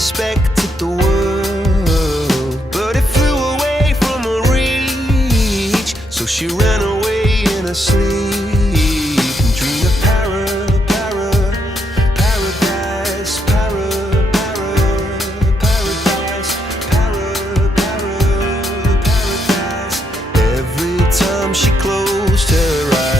expected the world, but it flew away from her reach. So she ran away in her sleep and dreamed of paradise, paradise. Every time she closed her eyes.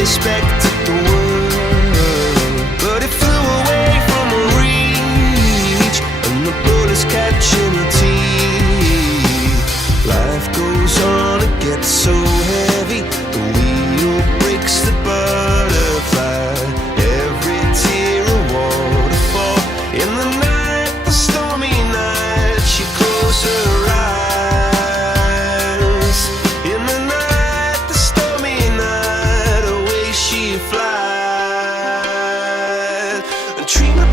Expected the world, but it flew away from her reach, and the bullets catching her teeth. Life goes on, it gets so heavy, the wheel breaks the butterfly. Every tear a waterfall. In the night, the stormy night, she closed her eyes. In the night, the stormy night, she flies and dream of